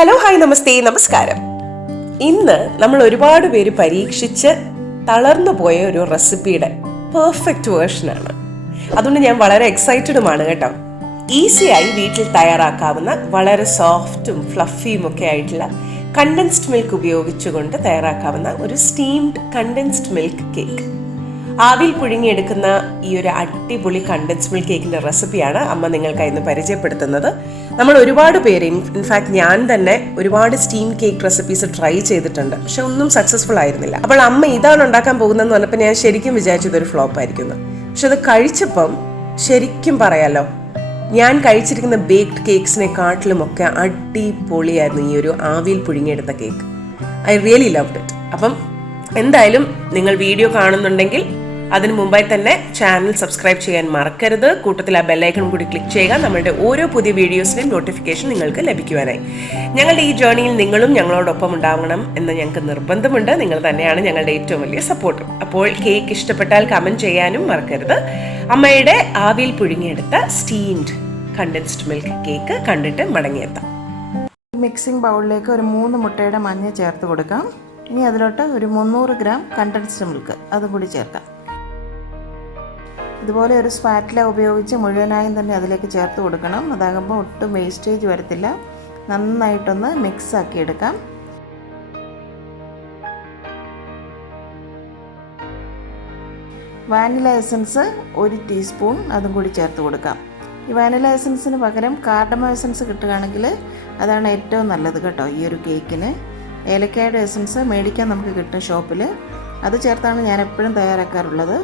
Hello hi നമസ്തേ നമസ്കാരം. ഇന്ന് നമ്മൾ ഒരുപാട് പേര് പരീക്ഷിച്ച് തളർന്നു പോയ ഒരു റെസിപ്പിയുടെ പെർഫെക്റ്റ് വേർഷനാണ്. അതുകൊണ്ട് ഞാൻ വളരെ എക്സൈറ്റഡുമാണ് കേട്ടോ. ഈസിയായി വീട്ടിൽ തയ്യാറാക്കാവുന്ന വളരെ സോഫ്റ്റും ഫ്ലഫിയും ഒക്കെ ആയിട്ടുള്ള കണ്ടൻസ്ഡ് മിൽക്ക് ഉപയോഗിച്ചുകൊണ്ട് തയ്യാറാക്കാവുന്ന ഒരു സ്റ്റീംഡ് കണ്ടൻസ്ഡ് മിൽക്ക് കേക്ക്. ആവിൽ പുഴുങ്ങിയെടുക്കുന്ന ഈ ഒരു അടിപൊളി കണ്ടൻസ്ഡ് മിൽക്ക് കേക്കിൻ്റെ റെസിപ്പിയാണ് അമ്മ നിങ്ങൾക്കായി ഇന്ന് പരിചയപ്പെടുത്തുന്നത്. നമ്മൾ ഒരുപാട് പേര്, ഇൻഫാക്ട് ഞാൻ തന്നെ ഒരുപാട് സ്റ്റീം കേക്ക് റെസിപ്പീസ് ട്രൈ ചെയ്തിട്ടുണ്ട്, പക്ഷെ ഒന്നും സക്സസ്ഫുൾ ആയിരുന്നില്ല. അപ്പോൾ അമ്മ ഇതാണ് ഉണ്ടാക്കാൻ പോകുന്നതെന്ന് പറഞ്ഞപ്പോൾ ഞാൻ ശരിക്കും വിചാരിച്ചത് ഒരു ഫ്ലോപ്പ് ആയിരിക്കുന്നു. പക്ഷെ അത് കഴിച്ചപ്പം ശരിക്കും പറയാലോ, ഞാൻ കഴിച്ചിരിക്കുന്ന ബേക്ക്ഡ് കേക്ക്സിനെക്കാട്ടിലുമൊക്കെ അടിപൊളിയായിരുന്നു ഈ ഒരു ആവിയിൽ പുഴുങ്ങിയെടുത്ത cake. I really loved it. അപ്പം എന്തായാലും നിങ്ങൾ വീഡിയോ കാണുന്നുണ്ടെങ്കിൽ അതിന് മുമ്പായി തന്നെ ചാനൽ സബ്സ്ക്രൈബ് ചെയ്യാൻ മറക്കരുത്. കൂട്ടത്തിൽ ആ ബെല്ലൈക്കൺ കൂടി ക്ലിക്ക് ചെയ്യുക, നമ്മളുടെ ഓരോ പുതിയ വീഡിയോസിൻ്റെയും നോട്ടിഫിക്കേഷൻ നിങ്ങൾക്ക് ലഭിക്കുവാനായി. ഞങ്ങളുടെ ഈ ജേർണിയിൽ നിങ്ങളും ഞങ്ങളോടൊപ്പം ഉണ്ടാവണം എന്ന് ഞങ്ങൾക്ക് നിർബന്ധമുണ്ട്. നിങ്ങൾ തന്നെയാണ് ഞങ്ങളുടെ ഏറ്റവും വലിയ സപ്പോർട്ട്. അപ്പോൾ കേക്ക് ഇഷ്ടപ്പെട്ടാൽ കമൻറ്റ് ചെയ്യാനും മറക്കരുത്. അമ്മയുടെ ആവിയിൽ പുഴുങ്ങിയെടുത്ത സ്റ്റീംഡ് കണ്ടൻസ്ഡ് മിൽക്ക് കേക്ക് കണ്ടിട്ട് മടങ്ങിയെത്താം. മിക്സിംഗ് ബൗളിലേക്ക് ഒരു 3 മുട്ടയുടെ മഞ്ഞ ചേർത്ത് കൊടുക്കാം. ഇനി അതിലോട്ട് ഒരു 300 ഗ്രാം കണ്ടൻസ്ഡ് മിൽക്ക് അതും കൂടി ചേർക്കാം. ഇതുപോലെ ഒരു സ്പാറ്റില ഉപയോഗിച്ച് മുഴുവനായും തന്നെ അതിലേക്ക് ചേർത്ത് കൊടുക്കണം. അതാകുമ്പോൾ ഒട്ടും വേസ്റ്റേജ് വരത്തില്ല. നന്നായിട്ടൊന്ന് മിക്സ് ആക്കി എടുക്കാം. വാനില എസൻസ് 1 ടീസ്പൂൺ അതും കൂടി ചേർത്ത് കൊടുക്കാം. ഈ വാനില എസൻസിന് പകരം കാർഡമം എസൻസ് കിട്ടുകയാണെങ്കിൽ അതാണ് ഏറ്റവും നല്ലത് കേട്ടോ. ഈ ഒരു കേക്കിന് ഏലക്കായുടെ എസൻസ് മേടിക്കാൻ നമുക്ക് കിട്ടും ഷോപ്പിൽ. അത് ചേർത്താണ് ഞാൻ എപ്പോഴും തയ്യാറാക്കാറുള്ളത്.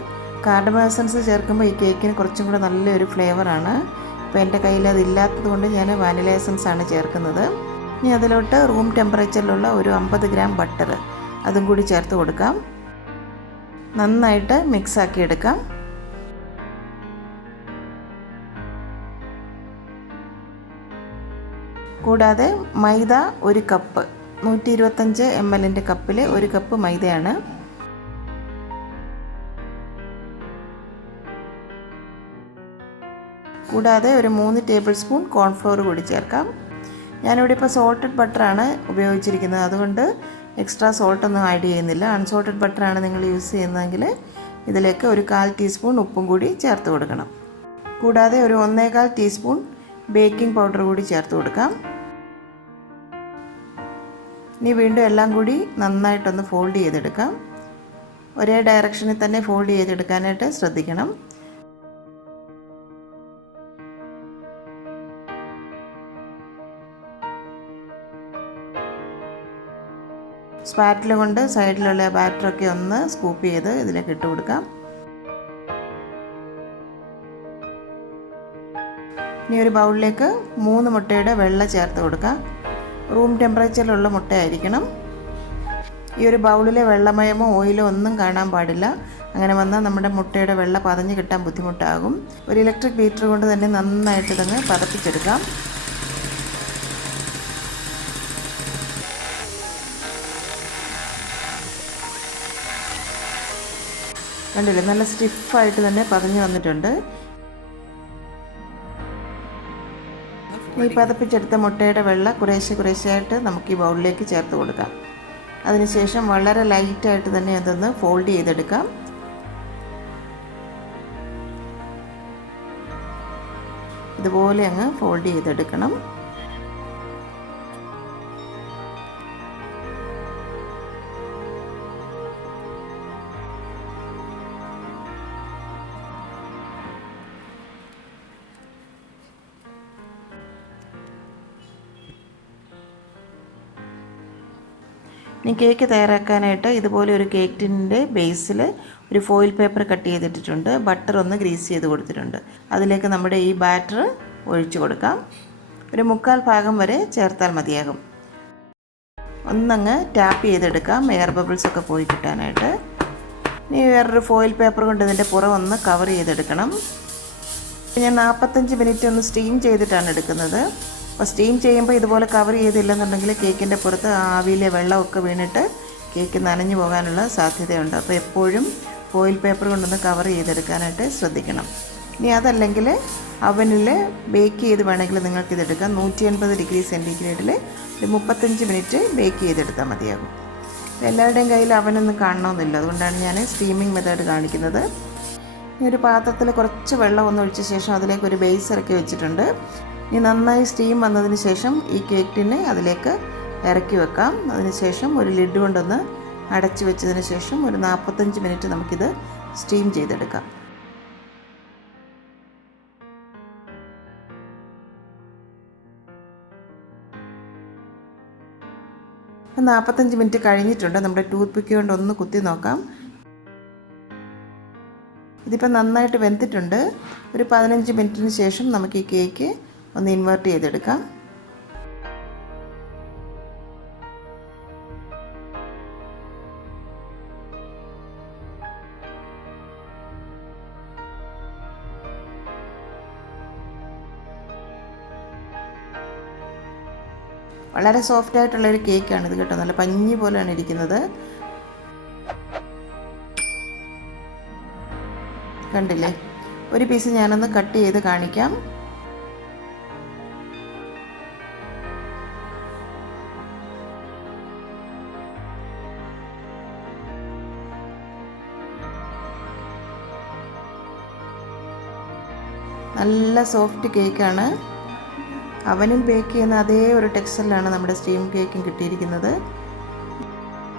കാർഡമം എസൻസ് ചേർക്കുമ്പോൾ ഈ കേക്കിന് കുറച്ചും കൂടെ നല്ലൊരു ഫ്ലേവറാണ്. ഇപ്പോൾ എൻ്റെ കയ്യിൽ അതില്ലാത്തത് കൊണ്ട് ഞാൻ വാനില എസൻസ് ആണ് ചേർക്കുന്നത്. ഇനി അതിലോട്ട് റൂം ടെമ്പറേച്ചറിലുള്ള ഒരു 50 ഗ്രാം ബട്ടർ അതും കൂടി ചേർത്ത് കൊടുക്കാം. നന്നായിട്ട് മിക്സാക്കി എടുക്കാം. കൂടാതെ മൈദ 1 കപ്പ്, 125 ml കപ്പിൽ 1 കപ്പ് മൈദയാണ്. കൂടാതെ ഒരു 3 ടേബിൾ സ്പൂൺ കോൺഫ്ലോർ കൂടി ചേർക്കാം. ഞാനിവിടെ ഇപ്പോൾ സോൾട്ടഡ് ബട്ടറാണ് ഉപയോഗിച്ചിരിക്കുന്നത്, അതുകൊണ്ട് എക്സ്ട്രാ സോൾട്ടൊന്നും ആഡ് ചെയ്യുന്നില്ല. അൺസോൾട്ടഡ് ബട്ടറാണ് നിങ്ങൾ യൂസ് ചെയ്യുന്നതെങ്കിൽ ഇതിലേക്ക് ഒരു 1/4 ടീസ്പൂൺ ഉപ്പും കൂടി ചേർത്ത് കൊടുക്കണം. കൂടാതെ ഒരു 1/4 ടീസ്പൂൺ ബേക്കിംഗ് പൗഡർ കൂടി ചേർത്ത് കൊടുക്കാം. ഇനി വീണ്ടും എല്ലാം കൂടി നന്നായിട്ടൊന്ന് ഫോൾഡ് ചെയ്തെടുക്കാം. ഒരേ ഡയറക്ഷനിൽ തന്നെ ഫോൾഡ് ചെയ്തെടുക്കാനായിട്ട് ശ്രദ്ധിക്കണം. സ്പാറ്റില കൊണ്ട് സൈഡിലുള്ള ബാറ്ററൊക്കെ ഒന്ന് സ്കൂപ്പ് ചെയ്ത് ഇതിലേക്ക് ഇട്ട് കൊടുക്കാം. ഇനി ഒരു ബൗളിലേക്ക് 3 മുട്ടയുടെ വെള്ള ചേർത്ത് കൊടുക്കാം. റൂം ടെമ്പറേച്ചറിലുള്ള മുട്ടയായിരിക്കണം. ഈ ഒരു ബൗളിലെ വെള്ളമയമോ ഓയിലോ ഒന്നും കാണാൻ പാടില്ല. അങ്ങനെ വന്നാൽ നമ്മുടെ മുട്ടയുടെ വെള്ള പതഞ്ഞ് കിട്ടാൻ ബുദ്ധിമുട്ടാകും. ഒരു ഇലക്ട്രിക് ബീറ്റർ കൊണ്ട് തന്നെ നന്നായിട്ട് ഇതങ്ങ് പതപ്പിച്ചെടുക്കാം. കണ്ടില്ലേ, നല്ല സ്റ്റിഫായിട്ട് തന്നെ പതഞ്ഞ് വന്നിട്ടുണ്ട്. ഈ പതപ്പിച്ചെടുത്ത മുട്ടയുടെ വെള്ള കുറേശ്ശെയായിട്ട് നമുക്ക് ഈ ബൗളിലേക്ക് ചേർത്ത് കൊടുക്കാം. അതിനുശേഷം വളരെ ലൈറ്റായിട്ട് തന്നെ അതൊന്ന് ഫോൾഡ് ചെയ്തെടുക്കാം. ഇതുപോലെ അങ്ങ് ഫോൾഡ് ചെയ്തെടുക്കണം. ഇനി കേക്ക് തയ്യാറാക്കാനായിട്ട് ഇതുപോലെ ഒരു കേക്ക് ടിന്നിൻ്റെ ബേസിൽ ഒരു ഫോയിൽ പേപ്പർ കട്ട് ചെയ്തിട്ടിട്ടുണ്ട്. ബട്ടർ ഒന്ന് ഗ്രീസ് ചെയ്ത് കൊടുത്തിട്ടുണ്ട്. അതിലേക്ക് നമ്മുടെ ഈ ബാറ്റർ ഒഴിച്ചു കൊടുക്കാം. ഒരു 1/4 ഭാഗം വരെ ചേർത്താൽ മതിയാകും. ഒന്നങ്ങ് ടാപ്പ് ചെയ്തെടുക്കാം, എയർ ബബിൾസ് ഒക്കെ പോയി കിട്ടാനായിട്ട്. ഇനി വേറൊരു ഫോയിൽ പേപ്പർ കൊണ്ട് ഇതിൻ്റെ പുറം ഒന്ന് കവർ ചെയ്തെടുക്കണം. ഞാൻ 45 മിനിറ്റ് ഒന്ന് സ്റ്റീം ചെയ്തിട്ടാണ് എടുക്കുന്നത്. അപ്പോൾ സ്റ്റീം ചെയ്യുമ്പോൾ ഇതുപോലെ കവർ ചെയ്തില്ലെന്നുണ്ടെങ്കിൽ കേക്കിൻ്റെ പുറത്ത് ആവിയിലെ വെള്ളമൊക്കെ വീണിട്ട് കേക്ക് നനഞ്ഞു പോകാനുള്ള സാധ്യതയുണ്ട്. അപ്പോൾ എപ്പോഴും ഫോയിൽ പേപ്പർ കൊണ്ടൊന്ന് കവർ ചെയ്തെടുക്കാനായിട്ട് ശ്രദ്ധിക്കണം. ഇനി അതല്ലെങ്കിൽ അവനിൽ ബേക്ക് ചെയ്ത് വേണമെങ്കിൽ നിങ്ങൾക്കിതെടുക്കാം. 180 ഡിഗ്രി സെൻറ്റിഗ്രേഡിൽ ഒരു 35 മിനിറ്റ് ബേക്ക് ചെയ്തെടുത്താൽ മതിയാകും. എല്ലാവരുടെയും കയ്യിൽ അവനൊന്നും കാണണമെന്നില്ല, അതുകൊണ്ടാണ് ഞാൻ സ്റ്റീമിംഗ് മെത്തേഡ് കാണിക്കുന്നത്. ഇനി ഒരു പാത്രത്തിൽ കുറച്ച് വെള്ളം ഒന്ന് ഒഴിച്ച ശേഷം അതിലേക്ക് ഒരു ബേസ് ഇറക്കി വെച്ചിട്ടുണ്ട്. ഇനി നന്നായി സ്റ്റീം വന്നതിന് ശേഷം ഈ കേക്ക് ടിന്നെ അതിലേക്ക് ഇറക്കി വെക്കാം. അതിനുശേഷം ഒരു ലിഡ് കൊണ്ടൊന്ന് അടച്ചു വെച്ചതിന് ശേഷം ഒരു 45 മിനിറ്റ് നമുക്കിത് സ്റ്റീം ചെയ്തെടുക്കാം. 45 മിനിറ്റ് കഴിഞ്ഞിട്ടുണ്ട്. നമ്മുടെ ടൂത്ത് പിക്ക് കൊണ്ട് ഒന്ന് കുത്തി നോക്കാം. ഇതിപ്പോൾ നന്നായിട്ട് വെന്തിട്ടുണ്ട്. ഒരു 15 മിനിറ്റിന് ശേഷം നമുക്ക് ഈ കേക്ക് ഒന്ന് ഇൻവേർട്ട് ചെയ്തെടുക്കാം. വളരെ സോഫ്റ്റ് ആയിട്ടുള്ളൊരു കേക്കാണിത് കേട്ടോ. നല്ല പഞ്ഞി പോലെയാണ് ഇരിക്കുന്നത്. കണ്ടില്ലേ? ഒരു പീസ് ഞാനൊന്ന് കട്ട് ചെയ്ത് കാണിക്കാം. നല്ല സോഫ്റ്റ് കേക്കാണ്. അവനിൽ ബേക്ക് ചെയ്യുന്ന അതേ ഒരു ടെക്സ്ചറിലാണ് നമ്മുടെ സ്റ്റീം കേക്കും കിട്ടിയിരിക്കുന്നത്.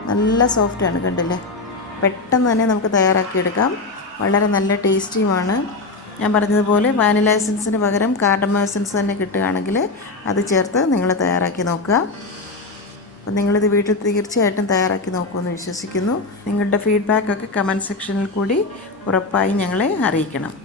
നല്ല സോഫ്റ്റാണ്, കണ്ടില്ലേ? പെട്ടെന്ന് തന്നെ നമുക്ക് തയ്യാറാക്കിയെടുക്കാം. വളരെ നല്ല ടേസ്റ്റിയുമാണ്. ഞാൻ പറഞ്ഞതുപോലെ വാനില എസൻസിന് പകരം കാർഡമം എസൻസ് തന്നെ കിട്ടുകയാണെങ്കിൽ അത് ചേർത്ത് നിങ്ങൾ തയ്യാറാക്കി നോക്കുക. അപ്പോൾ നിങ്ങളിത് വീട്ടിൽ തീർച്ചയായിട്ടും തയ്യാറാക്കി നോക്കുമെന്ന് വിശ്വസിക്കുന്നു. നിങ്ങളുടെ ഫീഡ്ബാക്കൊക്കെ കമൻറ്റ് സെക്ഷനിൽ കൂടി ഉറപ്പായി ഞങ്ങളെ അറിയിക്കണം.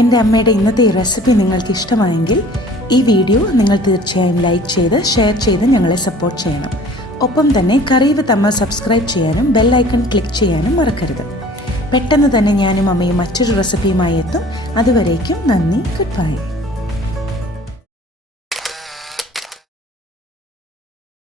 എൻ്റെ അമ്മയുടെ ഇന്നത്തെ ഈ റെസിപ്പി നിങ്ങൾക്ക് ഇഷ്ടമായെങ്കിൽ ഈ വീഡിയോ നിങ്ങൾ തീർച്ചയായും ലൈക്ക് ചെയ്ത് ഷെയർ ചെയ്ത് ഞങ്ങളെ സപ്പോർട്ട് ചെയ്യണം. ഒപ്പം തന്നെ കറി വിത്ത് അമ്മ സബ്സ്ക്രൈബ് ചെയ്യാനും ബെൽ ഐക്കൺ ക്ലിക്ക് ചെയ്യാനും മറക്കരുത്. പെട്ടെന്ന് തന്നെ ഞാനും അമ്മയും മറ്റൊരു റെസിപ്പിയുമായി എത്തും. അതുവരേക്കും നന്ദി. Good bye.